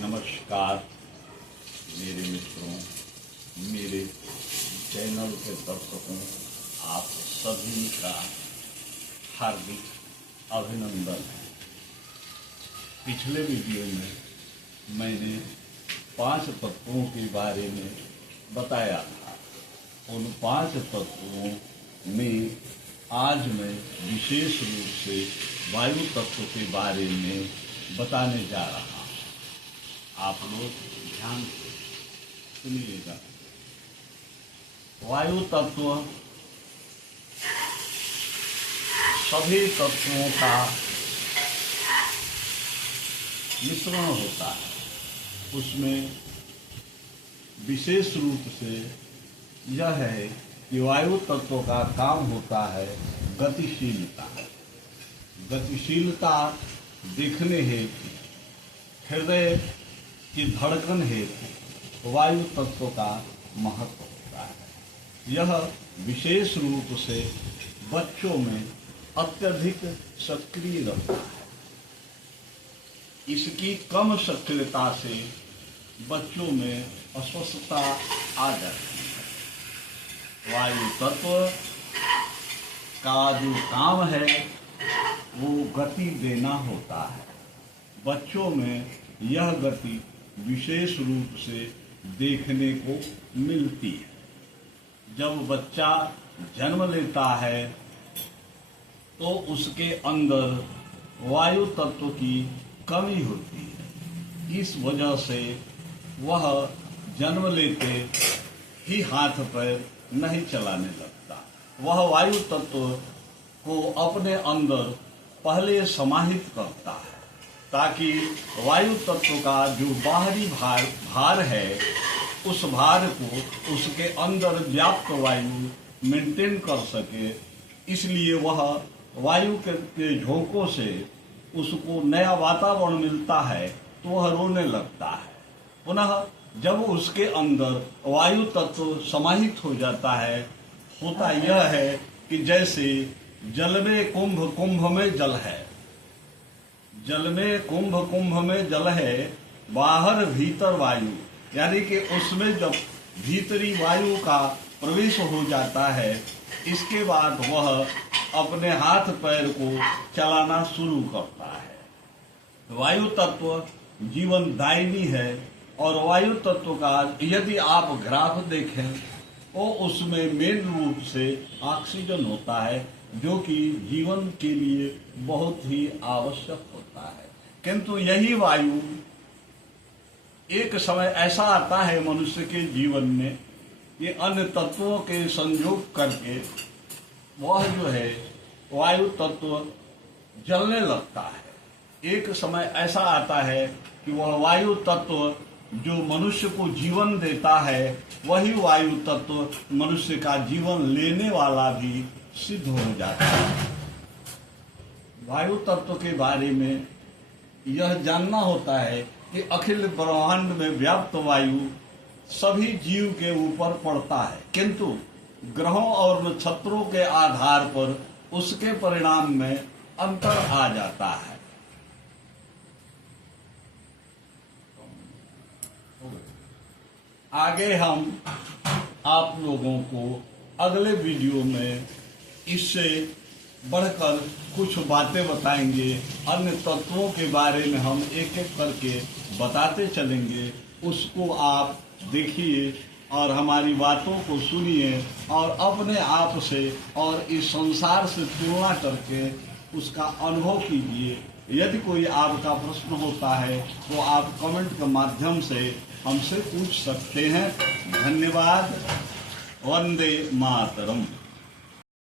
नमस्कार मेरे मित्रों, मेरे चैनल के दर्शकों, आप सभी का हार्दिक अभिनंदन है। पिछले वीडियो में मैंने 5 तत्वों के बारे में बताया था। उन 5 तत्वों में आज मैं विशेष रूप से वायु तत्व के बारे में बताने जा रहा हूँ। आप लोग ध्यान से सुनिएगा। वायु तत्व सभी तत्वों का मिश्रण होता है। उसमें विशेष रूप से यह है कि वायु तत्व का काम होता है गतिशीलता। गतिशीलता देखने हेतु, हृदय की धड़कन हेतु वायु तत्व का महत्व होता है। यह विशेष रूप से बच्चों में अत्यधिक सक्रिय रहता है। इसकी कम सक्रियता से बच्चों में अस्वस्थता आ जाती है। वायु तत्व का जो काम है वो गति देना होता है। बच्चों में यह गति विशेष रूप से देखने को मिलती है। जब बच्चा जन्म लेता है तो उसके अंदर वायु तत्व की कमी होती है। इस वजह से वह जन्म लेते ही हाथ पैर नहीं चलाने लगता। वह वायु तत्व को अपने अंदर पहले समाहित करता है ताकि वायु तत्व का जो बाहरी भार है उस भार को उसके अंदर व्याप्त वायु मेंटेन कर सके। इसलिए वह वायु के झोंकों से उसको नया वातावरण मिलता है तो वह रोने लगता है। पुनः जब उसके अंदर वायु तत्व समाहित हो जाता है, होता यह है कि जैसे जल में कुंभ, कुंभ में जल है। जल में कुंभ, कुंभ में जल है, बाहर भीतर वायु, यानी कि उसमें जब भीतरी वायु का प्रवेश हो जाता है, इसके बाद वह अपने हाथ पैर को चलाना शुरू करता है। वायु तत्व जीवनदायिनी है और वायु तत्व का यदि आप ग्राफ देखें तो उसमें मेन रूप से ऑक्सीजन होता है जो कि जीवन के लिए बहुत ही आवश्यक होता है। किंतु यही वायु एक समय ऐसा आता है मनुष्य के जीवन में कि अन्य तत्वों के संयोग करके वह जो है वायु तत्व जलने लगता है। एक समय ऐसा आता है कि वह वायु तत्व जो मनुष्य को जीवन देता है वही वायु तत्व मनुष्य का जीवन लेने वाला भी सिद्ध हो जाता है। वायु तत्व के बारे में यह जानना होता है कि अखिल ब्रह्मांड में व्याप्त वायु सभी जीव के ऊपर पड़ता है, किंतु ग्रहों और नक्षत्रों के आधार पर उसके परिणाम में अंतर आ जाता है। आगे हम आप लोगों को अगले वीडियो में इससे बढ़कर कुछ बातें बताएंगे। अन्य तत्वों के बारे में हम एक एक करके बताते चलेंगे। उसको आप देखिए और हमारी बातों को सुनिए और अपने आप से और इस संसार से तुलना करके उसका अनुभव कीजिए। यदि कोई आपका प्रश्न होता है तो आप कमेंट के माध्यम से हमसे पूछ सकते हैं। धन्यवाद। वंदे मातरम।